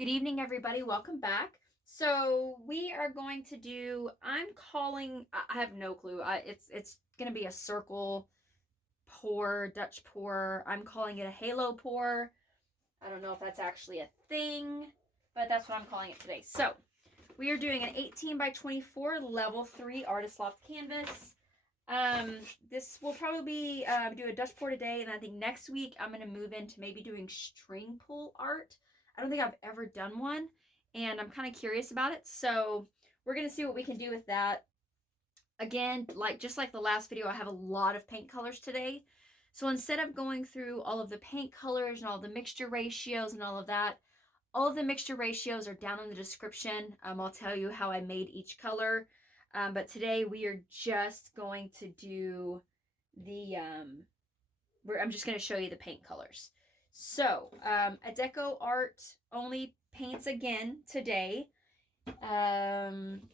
Good evening, everybody. Welcome back. So we are going to do, I'm calling, I have no clue. It's going to be a circle pour, Dutch pour. I'm calling it a halo pour. I don't know if that's actually a thing, but that's what I'm calling it today. So we are doing an 18 by 24 level 3 Artist Loft canvas. This will probably do a Dutch pour today, and I think next week I'm going to move into maybe doing string pull art. I don't think I've ever done one, and I'm kind of curious about it. So we're going to see what we can do with that. Again, just like the last video, I have a lot of paint colors today. So instead of going through all of the paint colors and all the mixture ratios and all of that, all of the mixture ratios are down in the description. I'll tell you how I made each color. But today we are just going to do the, I'm just going to show you the paint colors. So, a DecoArt only paints again today.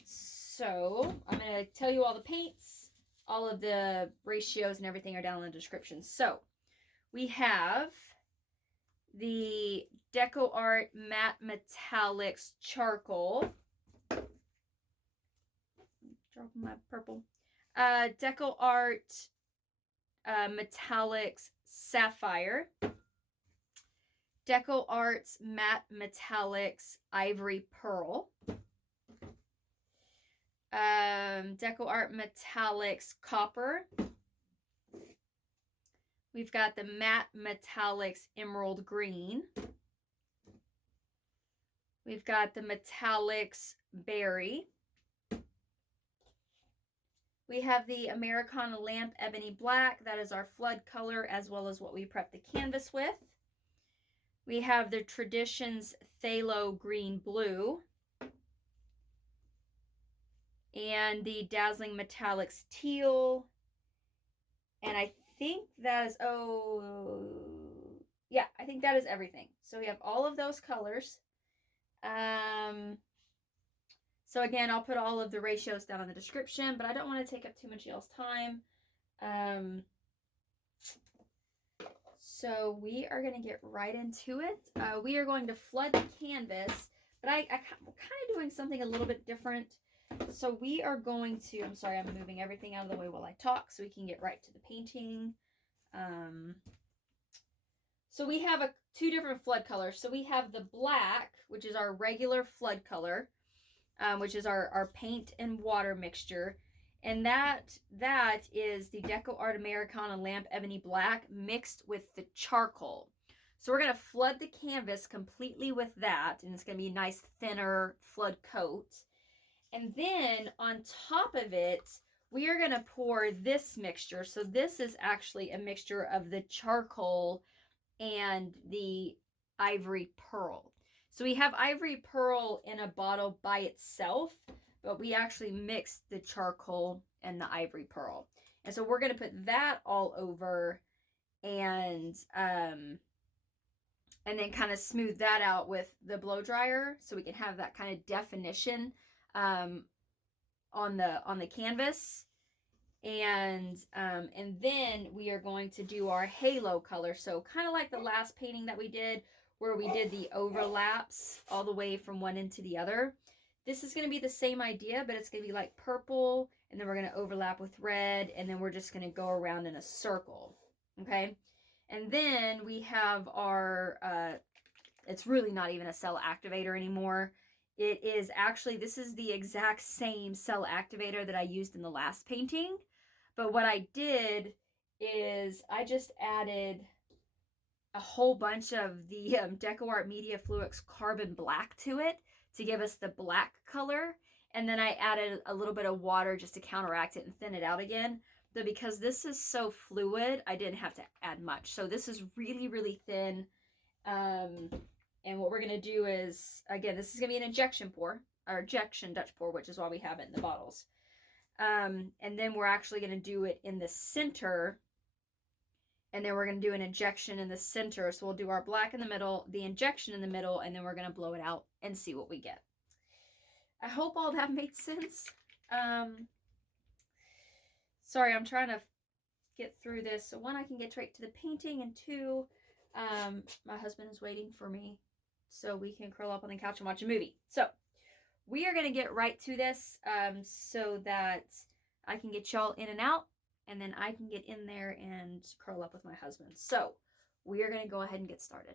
So I'm going to tell you all the paints, all of the ratios and everything are down in the description. So we have the DecoArt Matte Metallics Charcoal. Drop my purple. DecoArt Metallics Sapphire. DecoArt's Matte Metallics Ivory Pyrrole. DecoArt Metallics Copper. We've got the Matte Metallics Emerald Green. We've got the Metallics Berry. We have the Americana Lamp Ebony Black. That is our flood color, as well as what we prep the canvas with. We have the Traditions Phthalo Green Blue. And the Dazzling Metallics Teal. And I think that is, yeah, I think that is everything. So we have all of those colors. So again, I'll put all of the ratios down in the description, but I don't want to take up too much y'all's time. So we are going to get right into it. We are going to flood the canvas, but we're kind of doing something a little bit different. So we are going to, I'm sorry, I'm moving everything out of the way while I talk so we can get right to the painting. So we have two different flood colors. So we have the black, which is our regular flood color, which is our paint and water mixture. And that is the DecoArt Americana Lamp Ebony Black mixed with the charcoal. So we're going to flood the canvas completely with that, and it's going to be a nice thinner flood coat. And then on top of it, we are going to pour this mixture. So this is actually a mixture of the charcoal and the ivory pearl. So we have ivory pearl in a bottle by itself, but we actually mixed the charcoal and the ivory pearl. And so we're going to put that all over and then kind of smooth that out with the blow dryer so we can have that kind of definition on the canvas. And then we are going to do our halo color. So kind of like the last painting that we did, where we did the overlaps all the way from one end to the other. This is going to be the same idea, but it's going to be like purple, and then we're going to overlap with red, and then we're just going to go around in a circle, okay? And then we have our, it's really not even a cell activator anymore. It is actually, this is the exact same cell activator that I used in the last painting, but what I did is I just added a whole bunch of the DecoArt Media Fluix Carbon Black to it to give us the black color. And then I added a little bit of water just to counteract it and thin it out again. But because this is so fluid, I didn't have to add much. So this is really, really thin. And what we're going to do is, again, this is going to be an injection pour, or injection Dutch pour, which is why we have it in the bottles. And then we're actually going to do it in the center. And then we're going to do an injection in the center. So we'll do our black in the middle, the injection in the middle, and then we're going to blow it out and see what we get. I hope all that made sense. Sorry, I'm trying to get through this. So one, I can get right to the painting, and two, my husband is waiting for me so we can curl up on the couch and watch a movie. So we are going to get right to this so that I can get y'all in and out, and then I can get in there and curl up with my husband. So we are going to go ahead and get started.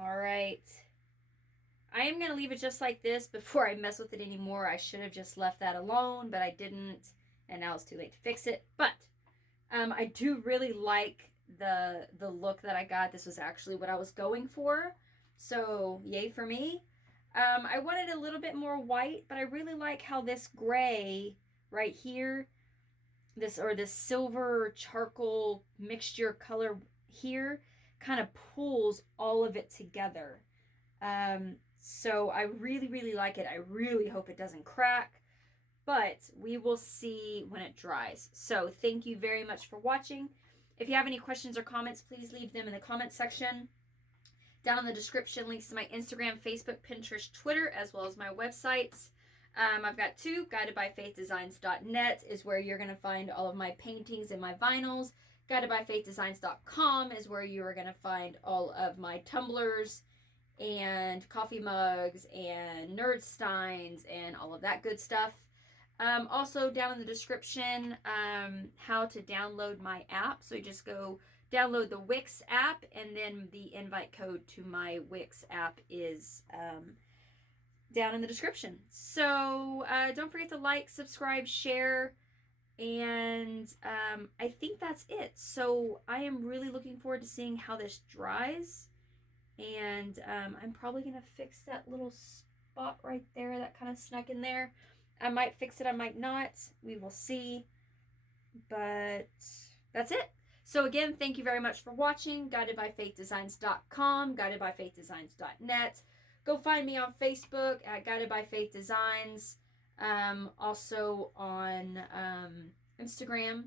All right. I am going to leave it just like this before I mess with it anymore. I should have just left that alone, but I didn't, and now it's too late to fix it. But I do really like the look that I got. This was actually what I was going for, so yay for me. I wanted a little bit more white, but I really like how this gray right here, this silver charcoal mixture color here, kind of pulls all of it together. So I really, really like it. I really hope it doesn't crack, but we will see when it dries. So thank you very much for watching. If you have any questions or comments, please leave them in the comments section. Down in the description, links to my Instagram, Facebook, Pinterest, Twitter, as well as my websites. I've got two. guidedbyfaithdesigns.net is where you're going to find all of my paintings and my vinyls. guidedbyfaithdesigns.com is where you are going to find all of my tumblers and coffee mugs and nerd steins and all of that good stuff. Also down in the description, how to download my app. So you just go download the Wix app, and then the invite code to my Wix app is down in the description. So don't forget to like, subscribe, share, and I think that's it. So I am really looking forward to seeing how this dries. And I'm probably going to fix that little spot right there that kind of snuck in there. I might fix it, I might not. We will see. But that's it. So again, thank you very much for watching. guidedbyfaithdesigns.com, guidedbyfaithdesigns.net. Go find me on Facebook at Guided by Faith Designs. Also on Instagram,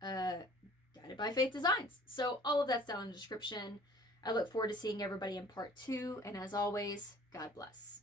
Guided by Faith Designs. So all of that's down in the description. I look forward to seeing everybody in part 2, and as always, God bless.